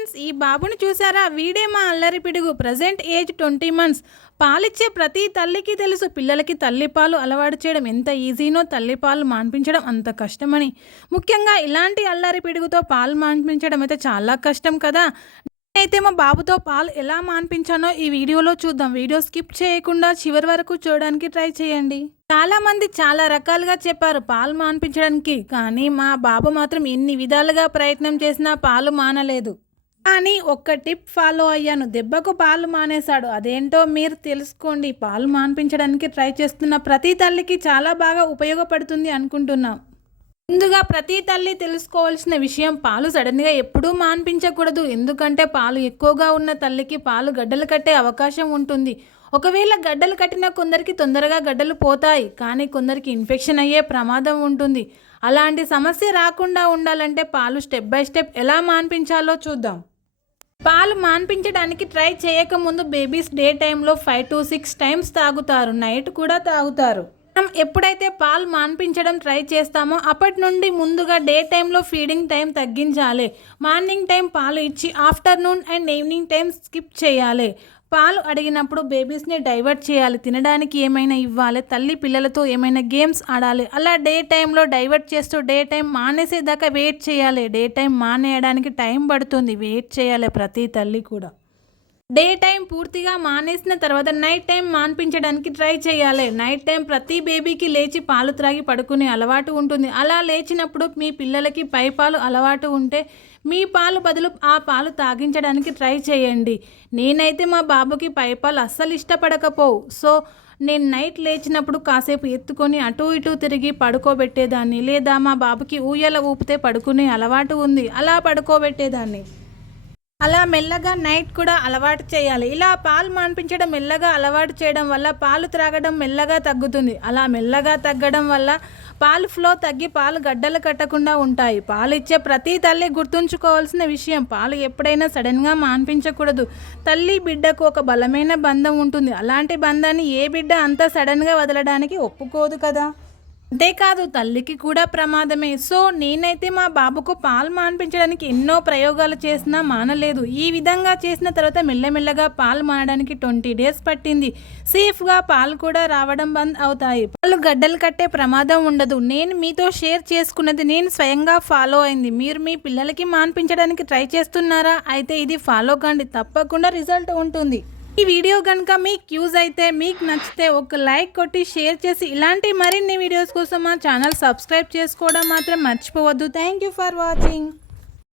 Friends ఈ బాబుని చూసారా? వీడే మా అల్లరి పిడుగు. Present age twenty months. పాలిచ్చే ప్రతి తల్లికి తెలుసు. పిల్లలకి తల్లిపాలు అలవాటు చేయడం ఎంత ఈజీనో తల్లిపాలు మాన్పించడం అంత కష్టమని. ముఖ్యంగా ఇలాంటి అల్లరి పిడుగుతో పాలు మాన్పించడం అయితే చాలా కష్టం కదా. అయితే మా బాబుతో పాలు ఎలా మాన్పించానో ఈ వీడియోలో చూద్దాం. వీడియో స్కిప్ చేయకుండా చివరి వరకు చూడడానికి ట్రై చేయండి. చాలామంది చాలా రకాలుగా చెప్పారు పాలు మాన్పించడానికి. కానీ మా బాబు మాత్రం ఎన్ని విధాలుగా ప్రయత్నం చేసినా పాలు మానలేదు. కానీ ఒక్క టిప్ ఫాలో అయ్యాను. దెబ్బకు పాలు మానేశాడు. అదేంటో మీరు తెలుసుకోండి. పాలు మాన్పించడానికి ట్రై చేస్తున్న ప్రతి తల్లికి చాలా బాగా ఉపయోగపడుతుంది అనుకుంటున్నాం. ముందుగా ప్రతి తల్లి తెలుసుకోవాల్సిన విషయం పాలు సడన్గా ఎప్పుడూ మాన్పించకూడదు. ఎందుకంటే పాలు ఎక్కువగా ఉన్న తల్లికి పాలు గడ్డలు కట్టే అవకాశం ఉంటుంది. ఒకవేళ గడ్డలు కట్టిన కొందరికి తొందరగా గడ్డలు పోతాయి. కానీ కొందరికి ఇన్ఫెక్షన్ అయ్యే ప్రమాదం ఉంటుంది. అలాంటి సమస్య రాకుండా ఉండాలంటే పాలు స్టెప్ బై స్టెప్ ఎలా మాన్పించాలో చూద్దాం. పాలు మాన్పించడానికి ట్రై చేయకముందు బేబీస్ డే టైంలో ఫైవ్ టు సిక్స్ టైమ్స్ తాగుతారు నైట్ కూడా తాగుతారు. మనం ఎప్పుడైతే పాలు మాన్పించడం ట్రై చేస్తామో అప్పటి నుండి ముందుగా డే టైంలో ఫీడింగ్ టైం తగ్గించాలి. మార్నింగ్ టైం పాలు ఇచ్చి afternoon and evening time skip చేయాలి. పాలు అడిగినప్పుడు బేబీస్ని డైవర్ట్ చేయాలి. తినడానికి ఏమైనా ఇవ్వాలి? తల్లి పిల్లలతో ఏమైనా గేమ్స్ ఆడాలి? అలా డే టైంలో డైవర్ట్ చేస్తూ డే టైం మానేసేదాకా వెయిట్ చేయాలి. డే టైం మానేయడానికి టైం పడుతుంది. వెయిట్ చేయాలి ప్రతి తల్లి కూడా. డే టైం పూర్తిగా మానేసిన తర్వాత నైట్ టైం మాన్పించడానికి ట్రై చేయాలి. నైట్ టైం ప్రతి బేబీకి లేచి పాలు త్రాగి పడుకునే అలవాటు ఉంటుంది. అలా లేచినప్పుడు మీ పిల్లలకి పై పాలు అలవాటు ఉంటే మీ పాలు బదులు ఆ పాలు తాగించడానికి ట్రై చేయండి. నేనైతే మా బాబుకి పై పాలు అస్సలు ఇష్టపడకపోవు. సో నేను నైట్ లేచినప్పుడు కాసేపు ఎత్తుకొని అటు ఇటు తిరిగి పడుకోబెట్టేదాన్ని. లేదా మా బాబుకి ఊయల ఊపితే పడుకునే అలవాటు ఉంది. అలా పడుకోబెట్టేదాన్ని. అలా మెల్లగా నైట్ కూడా అలవాటు చేయాలి. ఇలా పాలు మాన్పించడం మెల్లగా అలవాటు చేయడం వల్ల పాలు త్రాగడం మెల్లగా తగ్గుతుంది. అలా మెల్లగా తగ్గడం వల్ల పాలు ఫ్లో తగ్గి పాలు గడ్డలు కట్టకుండా ఉంటాయి. పాలు ఇచ్చే ప్రతి తల్లి గుర్తుంచుకోవాల్సిన విషయం పాలు ఎప్పుడైనా సడన్గా మాన్పించకూడదు. తల్లి బిడ్డకు ఒక బలమైన బంధం ఉంటుంది. అలాంటి బంధాన్ని ఏ బిడ్డ అంత సడన్గా వదలడానికి ఒప్పుకోదు కదా? అంతేకాదు తల్లికి కూడా ప్రమాదమే. సో నేనైతే మా బాబుకు పాలు మాన్పించడానికి ఎన్నో ప్రయోగాలు చేసినా మానలేదు. ఈ విధంగా చేసిన తర్వాత మెల్లమెల్లగా పాలు మానడానికి ట్వంటీ డేస్ పట్టింది. సేఫ్గా పాలు కూడా రావడం బంద్ అవుతాయి. పాలు గడ్డలు కట్టే ప్రమాదం ఉండదు. నేను మీతో షేర్ చేసుకున్నది నేను స్వయంగా ఫాలో అయింది. మీరు మీ పిల్లలకి మాన్పించడానికి ట్రై చేస్తున్నారా? అయితే ఇది ఫాలో కండి. తప్పకుండా రిజల్ట్ ఉంటుంది. ఈ వీడియో కనుక మీకు యూజ్ అయితే మీకు నచ్చితే ఒక లైక్ కొట్టి షేర్ చేసి ఇలాంటి మరిన్ని వీడియోస్ కోసం మా ఛానల్ సబ్స్క్రైబ్ చేసుకోవడం మాత్రం మర్చిపోవద్దు. Thank you for watching